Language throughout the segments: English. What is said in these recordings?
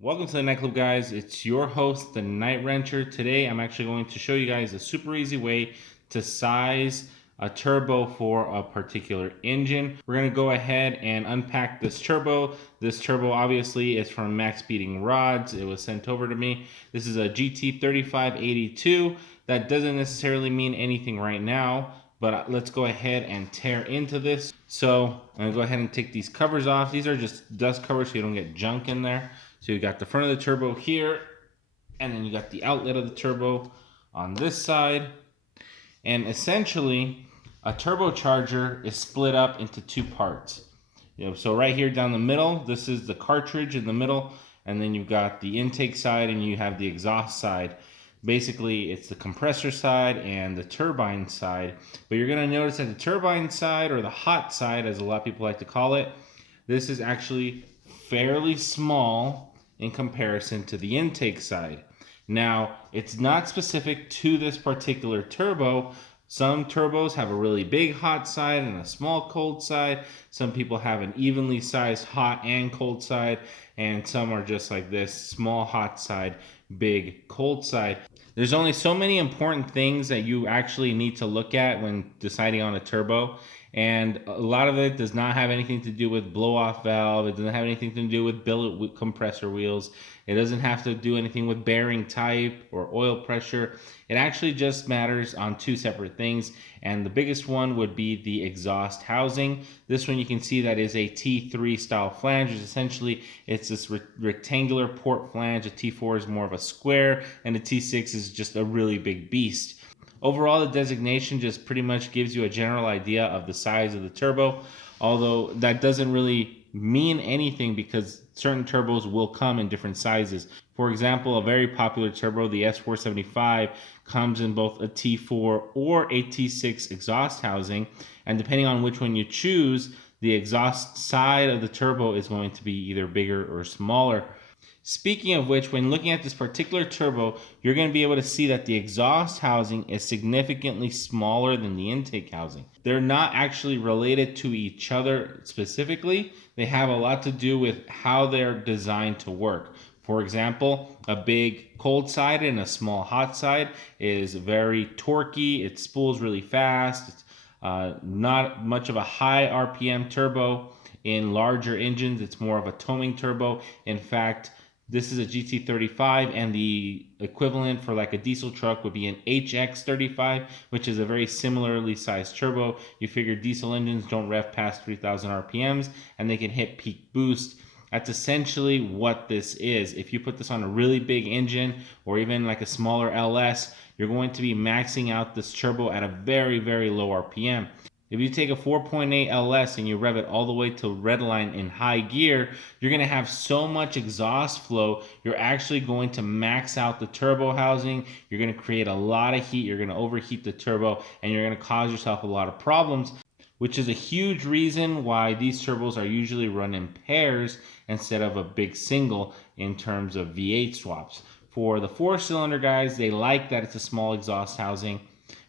Welcome to the nightclub, guys. It's your host, the Night Wrencher. Today, I'm actually going to show you guys a super easy way to size a turbo for a particular engine. We're going to go ahead and unpack this turbo. This turbo obviously is from Max Beating Rods. It was sent over to me. This is a GT3582. That doesn't necessarily mean anything right now, but let's go ahead and tear into this. So I'm going to go ahead and take these covers off. These are just dust covers so you don't get junk in there. So you got the front of the turbo here, and then you got the outlet of the turbo on this side. And essentially, a turbocharger is split up into two parts. So right here down the middle, this is the cartridge in the middle, and then you've got the intake side and you have the exhaust side. Basically, it's the compressor side and the turbine side. But you're going to notice that the turbine side, or the hot side as a lot of people like to call it, this is actually fairly small in comparison to the intake side. Now, it's not specific to this particular turbo. Some turbos have a really big hot side and a small cold side. Some people have an evenly sized hot and cold side, and some are just like this: small hot side, big cold side. There's only so many important things that you actually need to look at when deciding on a turbo, and a lot of it does not have anything to do with blow-off valve. It doesn't have anything to do with billet compressor wheels. It doesn't have to do anything with bearing type or oil pressure. It actually just matters on two separate things, and the biggest one would be the exhaust housing. This one you can see that is a T3 style flange. Essentially, it's this rectangular port flange. A T4 is more of a square, and a T6 is just a really big beast. Overall, the designation just pretty much gives you a general idea of the size of the turbo, although that doesn't really mean anything because certain turbos will come in different sizes. For example, a very popular turbo, the S475, comes in both a T4 or a T6 exhaust housing, and depending on which one you choose, the exhaust side of the turbo is going to be either bigger or smaller. Speaking of which, when looking at this particular turbo, you're going to be able to see that the exhaust housing is significantly smaller than the intake housing. They're not actually related to each other specifically. They have a lot to do with how they're designed to work. For example, a big cold side and a small hot side is very torquey. It spools really fast. It's not much of a high RPM turbo. In larger engines, it's more of a towing turbo. In fact, this is a GT35, and the equivalent for like a diesel truck would be an HX35, which is a very similarly sized turbo. You figure diesel engines don't rev past 3,000 RPMs, and they can hit peak boost. That's essentially what this is. If you put this on a really big engine or even like a smaller LS, you're going to be maxing out this turbo at a very, very low RPM. If you take a 4.8 LS and you rev it all the way to redline in high gear, you're going to have so much exhaust flow, you're actually going to max out the turbo housing. You're going to create a lot of heat. You're going to overheat the turbo, and you're going to cause yourself a lot of problems, which is a huge reason why these turbos are usually run in pairs instead of a big single in terms of V8 swaps. For the 4-cylinder guys, they like that it's a small exhaust housing,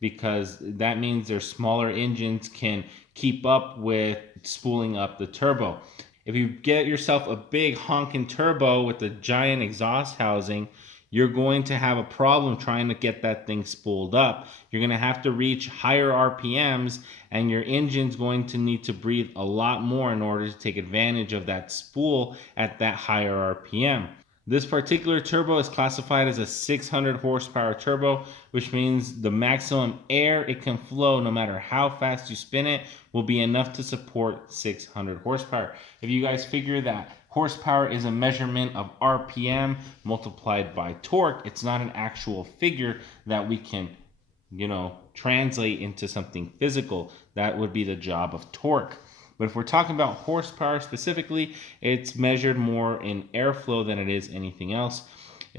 because that means their smaller engines can keep up with spooling up the turbo. If you get yourself a big honking turbo with a giant exhaust housing, you're going to have a problem trying to get that thing spooled up. You're going to have to reach higher RPMs, and your engine's going to need to breathe a lot more in order to take advantage of that spool at that higher RPM. This particular turbo is classified as a 600 horsepower turbo, which means the maximum air it can flow, no matter how fast you spin it, will be enough to support 600 horsepower. If you guys figure that horsepower is a measurement of RPM multiplied by torque, it's not an actual figure that we can, translate into something physical. That would be the job of torque. But if we're talking about horsepower specifically, it's measured more in airflow than it is anything else.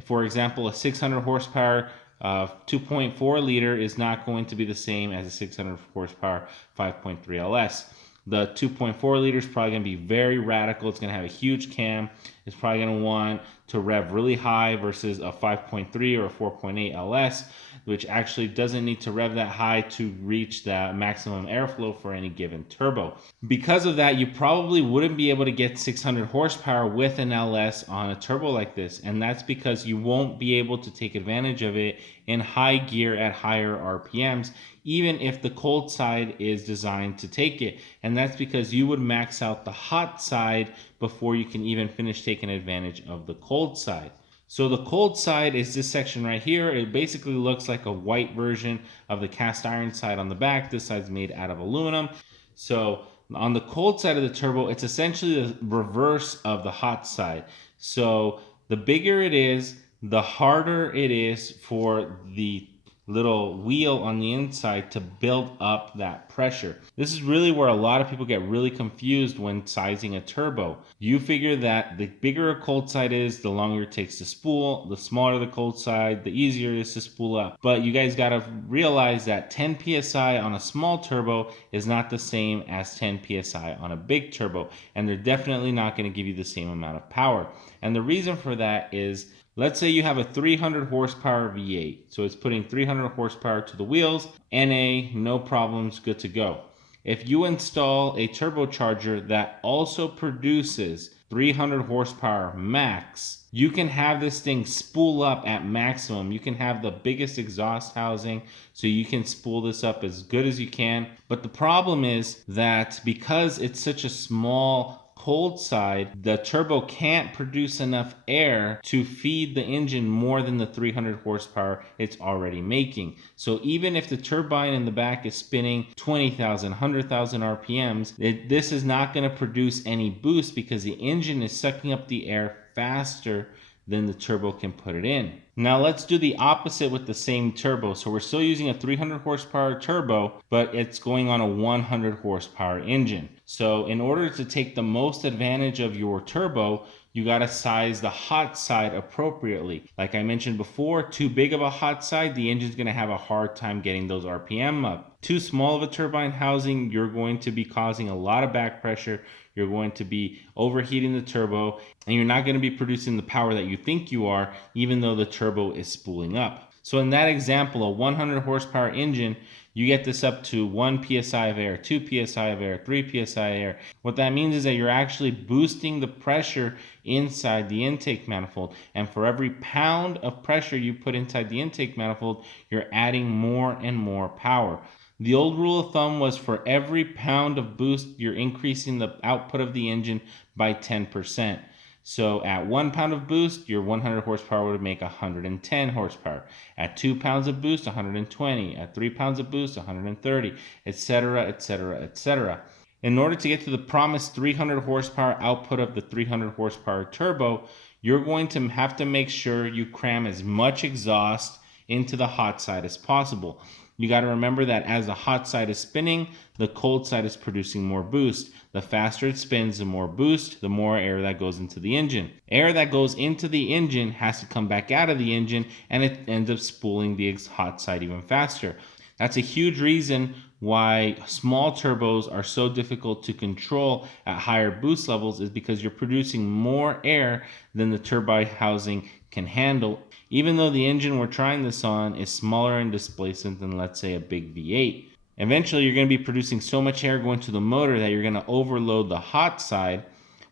For example, a 600 horsepower 2.4 liter is not going to be the same as a 600 horsepower 5.3 LS. The 2.4 liter is probably going to be very radical. It's going to have a huge cam. is probably going to want to rev really high versus a 5.3 or a 4.8 LS, which actually doesn't need to rev that high to reach that maximum airflow for any given turbo. Because of that, you probably wouldn't be able to get 600 horsepower with an LS on a turbo like this, and that's because you won't be able to take advantage of it in high gear at higher RPMs, even if the cold side is designed to take it. And that's because you would max out the hot side before you can even finish taking advantage of the cold side. So the cold side is this section right here. It basically looks like a white version of the cast iron side on the back. This side's made out of aluminum. So on the cold side of the turbo, it's essentially the reverse of the hot side. So the bigger it is, the harder it is for the little wheel on the inside to build up that pressure. This is really where a lot of people get really confused when sizing a turbo. You figure that the bigger a cold side is, the longer it takes to spool. The smaller the cold side, the easier it is to spool up. But you guys got to realize that 10 psi on a small turbo is not the same as 10 psi on a big turbo, and they're definitely not going to give you the same amount of power. And the reason for that is, let's say you have a 300 horsepower V8. So it's putting 300 horsepower to the wheels. NA, no problems, good to go. If you install a turbocharger that also produces 300 horsepower max, you can have this thing spool up at maximum. You can have the biggest exhaust housing, so you can spool this up as good as you can. But the problem is that because it's such a small cold side, the turbo can't produce enough air to feed the engine more than the 300 horsepower it's already making. So even if the turbine in the back is spinning 20,000, 100,000 RPMs, this is not going to produce any boost because the engine is sucking up the air faster than the turbo can put it in. Now let's do the opposite with the same turbo. So we're still using a 300 horsepower turbo, but it's going on a 100 horsepower engine. So in order to take the most advantage of your turbo, you got to size the hot side appropriately. Like I mentioned before, too big of a hot side, the engine's going to have a hard time getting those RPM up. Too small of a turbine housing, you're going to be causing a lot of back pressure. You're going to be overheating the turbo, and you're not going to be producing the power that you think you are, even though the turbo is spooling up. So in that example, a 100 horsepower engine, you get this up to 1 psi of air, 2 psi of air, 3 psi of air. What that means is that you're actually boosting the pressure inside the intake manifold. And for every pound of pressure you put inside the intake manifold, you're adding more and more power. The old rule of thumb was for every pound of boost, you're increasing the output of the engine by 10%. So at 1 pound of boost, your 100 horsepower would make 110 horsepower. At 2 pounds of boost, 120. At 3 pounds of boost, 130, etc., etc., etc. In order to get to the promised 300 horsepower output of the 300 horsepower turbo, you're going to have to make sure you cram as much exhaust into the hot side as possible. You got to remember that as the hot side is spinning, the cold side is producing more boost. The faster it spins, the more boost, the more air that goes into the engine. Air that goes into the engine has to come back out of the engine, and it ends up spooling the hot side even faster. That's a huge reason why small turbos are so difficult to control at higher boost levels, is because you're producing more air than the turbine housing can handle, even though the engine we're trying this on is smaller in displacement than, let's say, a big V8. Eventually, you're going to be producing so much air going to the motor that you're going to overload the hot side.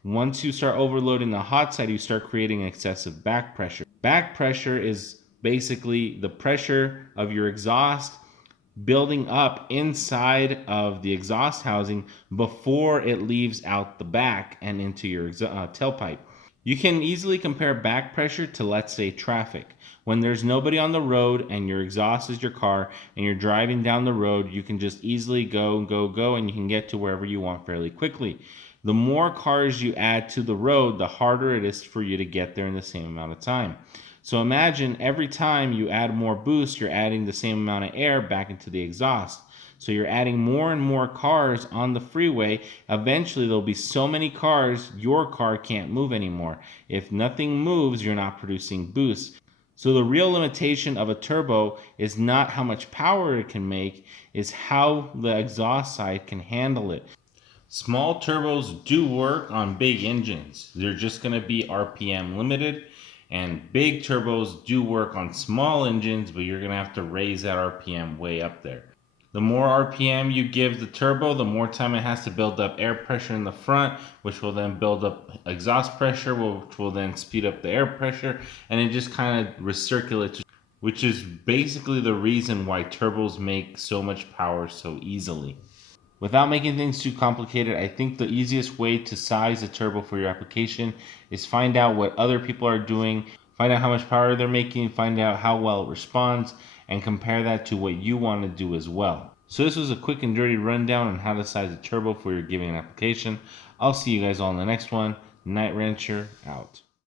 Once you start overloading the hot side, you start creating excessive back pressure. Back pressure is basically the pressure of your exhaust building up inside of the exhaust housing before it leaves out the back and into your tailpipe. You can easily compare back pressure to, let's say, traffic. When there's nobody on the road and your exhaust is your car and you're driving down the road, you can just easily go, and you can get to wherever you want fairly quickly. The more cars you add to the road, the harder it is for you to get there in the same amount of time. So imagine every time you add more boost, you're adding the same amount of air back into the exhaust. So you're adding more and more cars on the freeway. Eventually, there'll be so many cars, your car can't move anymore. If nothing moves, you're not producing boost. So the real limitation of a turbo is not how much power it can make, is how the exhaust side can handle it. Small turbos do work on big engines. They're just going to be RPM limited. And big turbos do work on small engines, but you're going to have to raise that RPM way up there. The more RPM you give the turbo, the more time it has to build up air pressure in the front, which will then build up exhaust pressure, which will then speed up the air pressure, and it just kind of recirculates, which is basically the reason why turbos make so much power so easily. Without making things too complicated, I think the easiest way to size a turbo for your application is find out what other people are doing, find out how much power they're making, find out how well it responds, and compare that to what you want to do as well. So this was a quick and dirty rundown on how to size a turbo for your given application. I'll see you guys all in the next one. Night Rancher out.